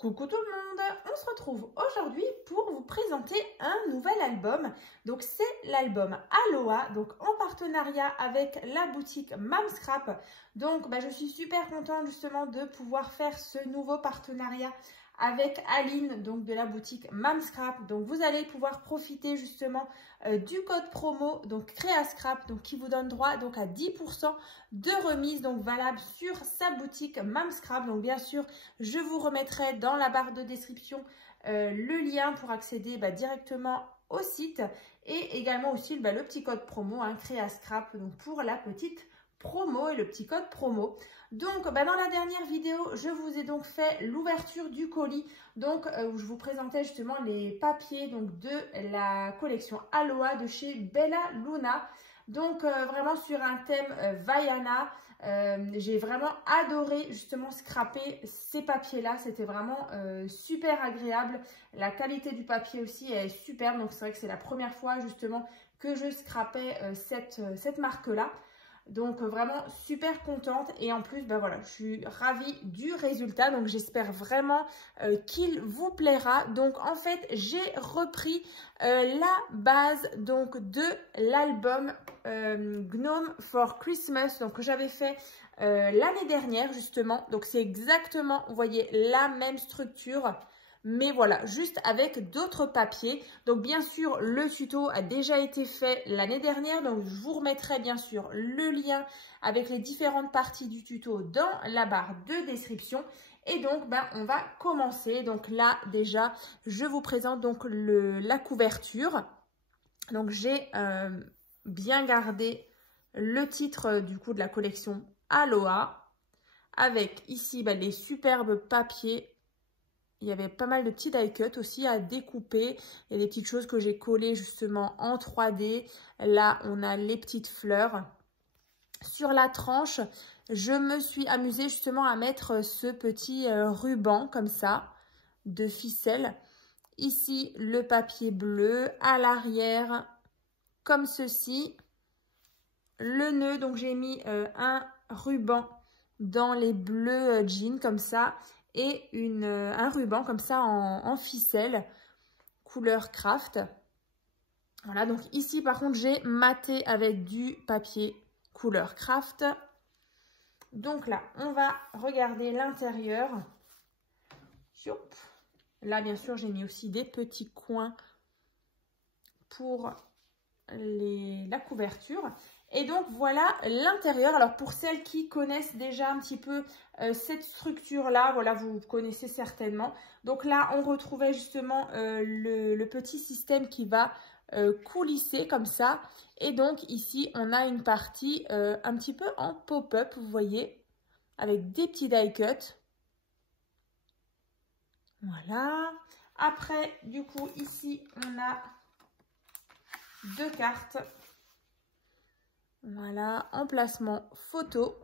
Coucou tout le monde, on se retrouve aujourd'hui pour vous présenter un nouvel album. Donc c'est l'album Aloha, donc en partenariat avec la boutique Mamscrap. Donc je suis super contente justement de pouvoir faire ce nouveau partenariat avec Aline, donc de la boutique Mamscrap. Donc vous allez pouvoir profiter justement du code promo, donc Créascrap, donc qui vous donne droit donc à 10% de remise, donc valable sur sa boutique Mamscrap. Donc bien sûr, je vous remettrai dans la barre de description le lien pour accéder directement au site et également aussi le petit code promo Créascrap, donc pour la petite promo et le petit code promo. Donc dans la dernière vidéo, je vous ai donc fait l'ouverture du colis, donc où je vous présentais justement les papiers donc de la collection Aloha de chez Bella Luna. Donc vraiment sur un thème Vaiana. J'ai vraiment adoré justement scraper ces papiers là, c'était vraiment super agréable. La qualité du papier aussi est superbe, donc c'est vrai que c'est la première fois justement que je scrapais cette marque là. Donc vraiment super contente et en plus voilà, je suis ravie du résultat, donc j'espère vraiment qu'il vous plaira. Donc en fait j'ai repris la base donc de l'album Gnome for Christmas, donc que j'avais fait l'année dernière justement. Donc c'est exactement, vous voyez, la même structure, mais voilà, juste avec d'autres papiers. Donc bien sûr, le tuto a déjà été fait l'année dernière, donc je vous remettrai bien sûr le lien avec les différentes parties du tuto dans la barre de description. Et donc on va commencer. Donc là déjà, je vous présente donc la couverture. Donc j'ai bien gardé le titre du coup de la collection Aloha, avec ici les superbes papiers. Il y avait pas mal de petits die cuts aussi à découper. Il y a des petites choses que j'ai collées justement en 3D. Là, on a les petites fleurs. Sur la tranche, je me suis amusée justement à mettre ce petit ruban comme ça, de ficelle. Ici, le papier bleu. À l'arrière, comme ceci. Le nœud, donc j'ai mis un ruban dans les bleus jeans comme ça. Et un ruban comme ça en ficelle, couleur craft. Voilà, donc ici par contre j'ai maté avec du papier couleur craft. Donc là, on va regarder l'intérieur. Là, bien sûr, j'ai mis aussi des petits coins pour la couverture. Et donc voilà l'intérieur. Alors pour celles qui connaissent déjà un petit peu cette structure là, voilà, vous connaissez certainement. Donc là on retrouvait justement le petit système qui va coulisser comme ça. Et donc ici on a une partie un petit peu en pop-up, vous voyez, avec des petits die cuts. Voilà. Après du coup ici on a deux cartes. Voilà, emplacement photo,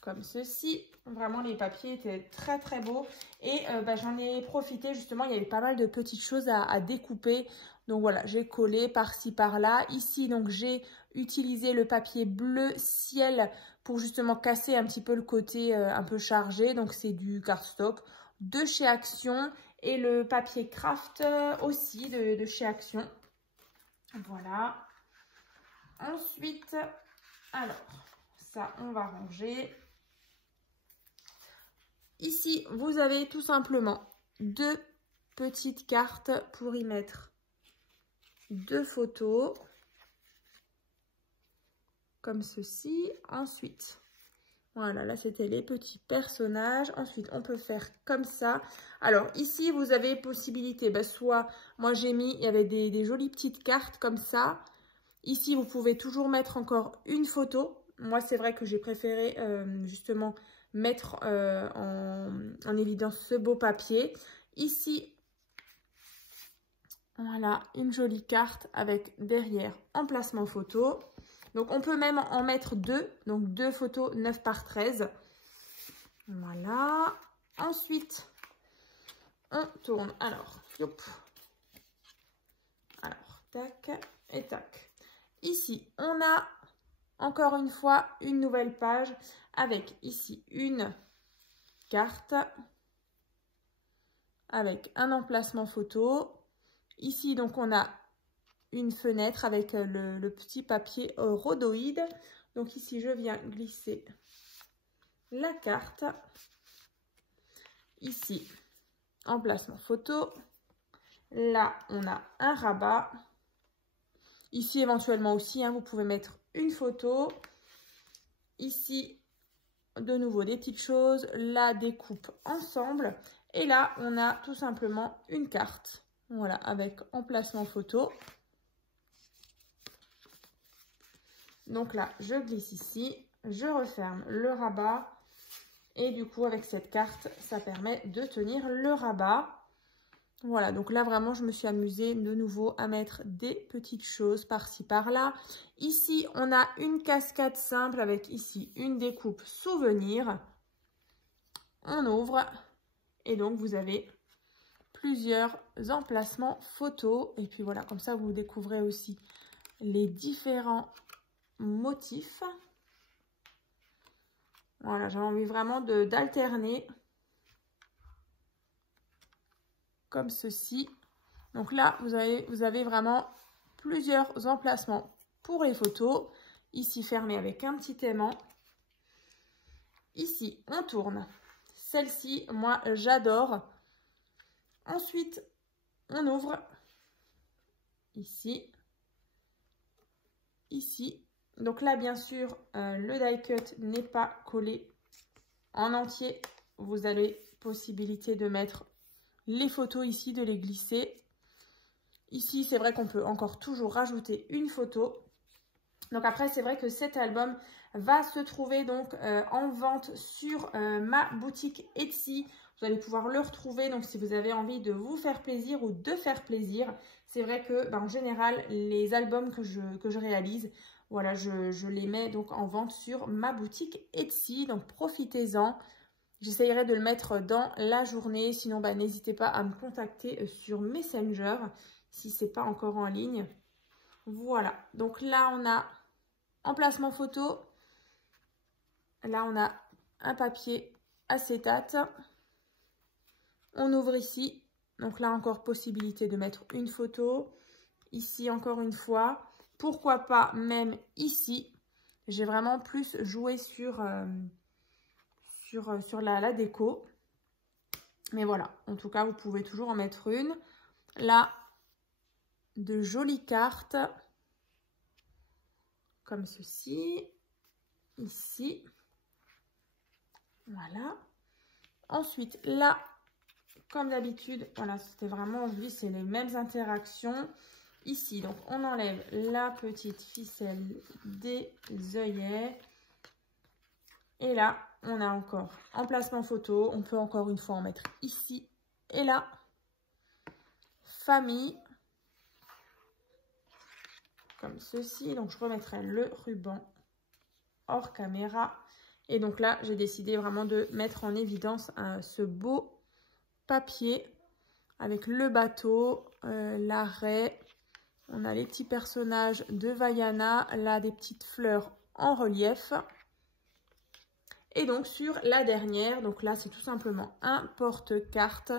comme ceci. Vraiment, les papiers étaient très très beaux. Et j'en ai profité justement, il y avait pas mal de petites choses à découper. Donc voilà, j'ai collé par-ci par-là. Ici, donc j'ai utilisé le papier bleu ciel pour justement casser un petit peu le côté un peu chargé. Donc c'est du cardstock de chez Action. Et le papier craft aussi de chez Action. Voilà. Ensuite, alors, ça, on va ranger. Ici, vous avez tout simplement deux petites cartes pour y mettre deux photos, comme ceci. Ensuite, voilà, là, c'était les petits personnages. Ensuite, on peut faire comme ça. Alors, ici, vous avez possibilité, soit, moi, j'ai mis, il y avait des jolies petites cartes comme ça. Ici, vous pouvez toujours mettre encore une photo. Moi, c'est vrai que j'ai préféré justement mettre en évidence ce beau papier. Ici, voilà, une jolie carte avec derrière emplacement photo. Donc, on peut même en mettre deux. Donc, deux photos 9 par 13. Voilà. Ensuite, on tourne. Alors, yop. Alors, tac et tac. Ici, on a encore une fois, une nouvelle page avec ici une carte avec un emplacement photo. Ici, donc, on a une fenêtre avec le petit papier rhodoïde. Donc ici, je viens glisser la carte. Ici, emplacement photo. Là, on a un rabat. Ici, éventuellement aussi, hein, vous pouvez mettre une photo. Ici, de nouveau, des petites choses. La découpe ensemble. Et là, on a tout simplement une carte. Voilà, avec emplacement photo. Donc là, je glisse ici. Je referme le rabat. Et du coup, avec cette carte, ça permet de tenir le rabat. Voilà, donc là, vraiment, je me suis amusée de nouveau à mettre des petites choses par-ci, par-là. Ici, on a une cascade simple avec ici une découpe souvenir. On ouvre et donc, vous avez plusieurs emplacements photos. Et puis voilà, comme ça, vous découvrez aussi les différents motifs. Voilà, j'ai envie vraiment d'alterner. Comme ceci. Donc là, vous avez vraiment plusieurs emplacements pour les photos. Ici, fermé avec un petit aimant. Ici, on tourne. Celle-ci, moi, j'adore. Ensuite, on ouvre. Ici. Ici. Donc là, bien sûr, le die cut n'est pas collé en entier. Vous avez possibilité de mettre les photos ici, de les glisser. Ici, c'est vrai qu'on peut encore toujours rajouter une photo. Donc après, c'est vrai que cet album va se trouver donc en vente sur ma boutique Etsy. Vous allez pouvoir le retrouver. Donc si vous avez envie de vous faire plaisir ou de faire plaisir, c'est vrai que en général, les albums que je réalise, voilà, je les mets donc en vente sur ma boutique Etsy. Donc profitez-en. J'essayerai de le mettre dans la journée. Sinon, n'hésitez pas à me contacter sur Messenger si ce n'est pas encore en ligne. Voilà. Donc là, on a emplacement photo. Là, on a un papier acétate. On ouvre ici. Donc là, encore possibilité de mettre une photo. Ici, encore une fois. Pourquoi pas même ici. J'ai vraiment plus joué sur la déco. Mais voilà, en tout cas, vous pouvez toujours en mettre une. Là, de jolies cartes. Comme ceci. Ici. Voilà. Ensuite, là, comme d'habitude, voilà, c'était vraiment, aujourd'hui, c'est les mêmes interactions. Ici, donc, on enlève la petite ficelle des œillets. Et là, on a encore emplacement photo. On peut encore une fois en mettre ici et là. Famille. Comme ceci. Donc, je remettrai le ruban hors caméra. Et donc là, j'ai décidé vraiment de mettre en évidence ce beau papier avec le bateau, l'arrêt. On a les petits personnages de Vaiana. Là, des petites fleurs en relief. Et donc sur la dernière, donc là c'est tout simplement un porte-carte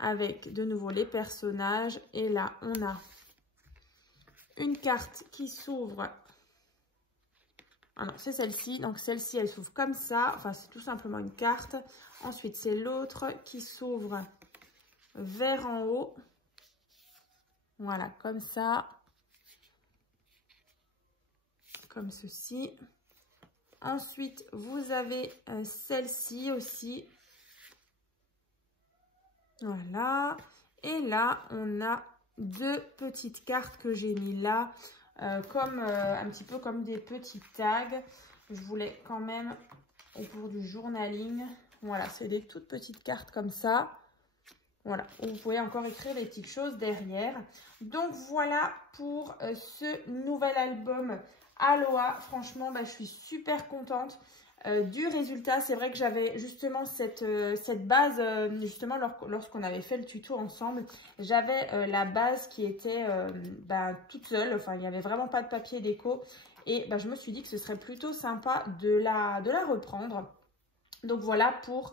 avec de nouveau les personnages. Et là on a une carte qui s'ouvre. Ah non, c'est celle-ci. Donc celle-ci elle s'ouvre comme ça. Enfin c'est tout simplement une carte. Ensuite c'est l'autre qui s'ouvre vers en haut. Voilà, comme ça. Comme ceci. Ensuite, vous avez celle-ci aussi. Voilà. Et là, on a deux petites cartes que j'ai mis là. Comme un petit peu comme des petits tags. Je voulais quand même, au cours du journaling. Voilà, c'est des toutes petites cartes comme ça. Voilà, vous pouvez encore écrire des petites choses derrière. Donc voilà pour ce nouvel album Aloha. Franchement, je suis super contente du résultat. C'est vrai que j'avais justement cette base, justement lorsqu'on avait fait le tuto ensemble, j'avais la base qui était toute seule. Enfin, il n'y avait vraiment pas de papier déco. Et je me suis dit que ce serait plutôt sympa de la reprendre. Donc voilà pour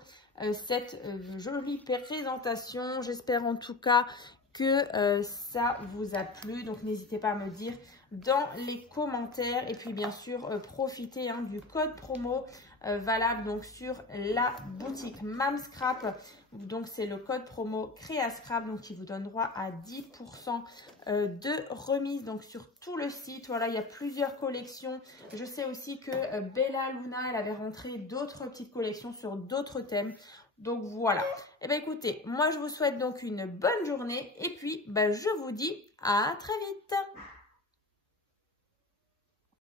cette jolie présentation. J'espère en tout cas que ça vous a plu. Donc n'hésitez pas à me dire dans les commentaires. Et puis bien sûr, profitez du code promo valable donc sur la boutique Mamscrap. Donc c'est le code promo Créascrap donc qui vous donne droit à 10% de remise donc sur tout le site. Voilà, il y a plusieurs collections. Je sais aussi que Bella Luna, elle avait rentré d'autres petites collections sur d'autres thèmes. Donc voilà. Et bien écoutez, moi je vous souhaite donc une bonne journée et puis je vous dis à très vite.